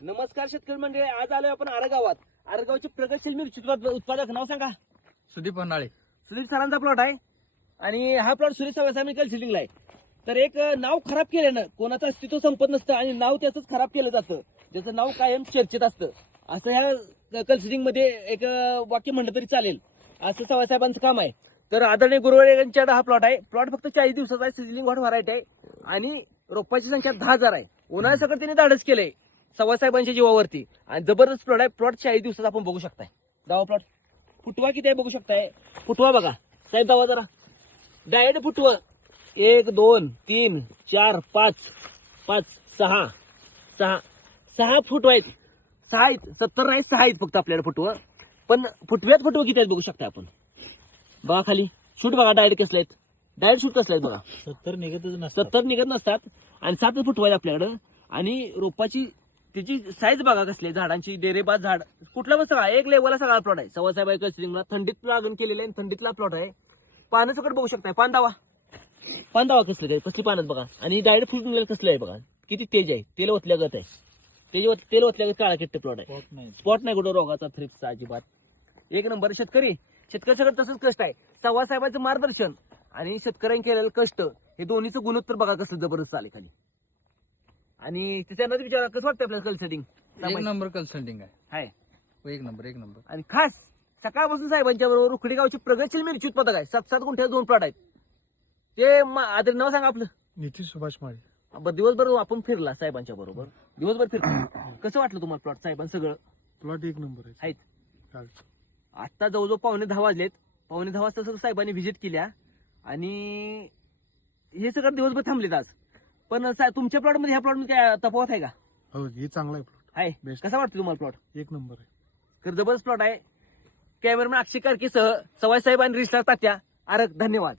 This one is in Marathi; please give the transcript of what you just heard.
नमस्कार शेतकरी मंडळी आज आलोय आपण आरगावात. आरगावचे प्रगतशील मिरची उत्पाद- उत्पादक नाव सांगा. सुदीप होनाळे सुदीप सरांचा प्लॉट आहे. आणि हा प्लॉट सुरेश सावसामिकल सिलिंगला आहे. तर एक अं, नाव खराब केल्यानं कोणाचं अस्तित्व संपत नसतं आणि नाव त्याच खराब केलं जातं. ज्याचं नाव कायम चर्चेत असतं. असं ह्या कल्सिडिंगमध्ये एक अं, वाक्य म्हणलं तरी चालेल. असं साहेबांचं काम आहे. तर आदरणीय गुरुवार यांच्याकडे हा प्लॉट आहे. प्लॉट फक्त चाळीस दिवसाचा आहे. सिझलिंग वाढ व्हरायटी आहे. आणि रोपाची संख्या दहा हजार आहे. उन्हाळ्या सगळं त्यांनी धाडस केलंय. साहेबांच्या जीवावरती. आणि जबरदस्त प्लॉट आहे. प्लॉट चाळीस दिवसाचा आपण बघू शकताय. दावा प्लॉट फुटवा किती आहे बघू शकताय? फुटवा बघा. साहेब दावा जरा. डायरेक्ट फुटवं. एक दोन तीन चार पाच. पाच सहा. सहा. सहा फुटवा आहेत. सहा आहेत. सत्तर नाही सहा आहेत फक्त आपल्याला फुटवं. पण फुटव्यात फुटवं किती आहेत बघू शकता आपण? बघा खाली. शूट बघा डायरेक्ट कसले आहेत. डायरेक्ट शूट कसले आहेत बघा. सत्तर निघतच नसतात. सत्तर निघत नसतात. आणि सातच फुटवा आहेत आपल्याकडं. आणि रोपाची त्याची साईज बघा कसली आहे. झाडांची डेरेबाज झाड. कुठला पण सगळा एक लेवलला सगळा प्लॉट आहे. सव्वा साहेब आहे थंडीत लागण केलेलं आहे थंडीतला प्लॉट आहे. पानं सकट बघू शकताय. पान दावा. पान दावा कसले आहे कसली पानं बघा. आणि डायरेक्ट फुट निघालं कसलं आहे बघा. किती तेज आहे. तेल ओतल्यागत आहे. तेज तेल ओतल्यागत काळा किट्ट प्लॉट आहे. स्पॉट नाही. कुठं रोगाचा थ्रिप्सचा अजिबात. एक नंबर शेतकरी. शेतकरी सगळं तसंच कष्ट आहे. सव्वा साहेबांचं मार्गदर्शन आणि शेतकऱ्यांनी केलेलं कष्ट हे दोन्हीचं गुणोत्तर बघा कसं जबरदस्त आले खाली. आणि त्याच्यानं विचारा कसं वाटतं आपल्याला कल सेटिंग एक नंबर कन्सल्टिंग आहे आहे. हो, एक नंबर एक नंबर आणि खास सकाळपासून साहेबांच्या बरोबर उखडी गावची प्रगतशील मिरची उत्पादक आहे. सात सात गुंठ्यात दोन प्लॉट आहेत. ते म- आदर नाव सांगा आपलं. नितीश सुभाष माळी. बरं, दिवसभर आपण फिरला साहेबांच्या बरोबर. दिवसभर फिरला. कसं वाटलं तुम्हाला प्लॉट साहेबांचं सगळं? प्लॉट एक नंबर आहे आहेत. चालतं. आता जवळजवळ पावणे दहा वाजलेत. पावणे दहा वाजता सगळं साहेबांनी व्हिजिट केल्या. आणि हे सगळं दिवसभर थांबलेत आज. पण सा- तुमच्या प्लॉटमध्ये ह्या प्लॉटमध्ये काय तफावत आहे का? हो हे चांगला आहे प्लॉट आहे. Best. कसा वाटतं तुम्हाला प्लॉट एक नंबर आहे. तर जबरदस्त प्लॉट आहे. कॅमेरामॅन अक्षय कारकेसह सवाई साहेब आणि रिस्टार तात्या. आरक धन्यवाद.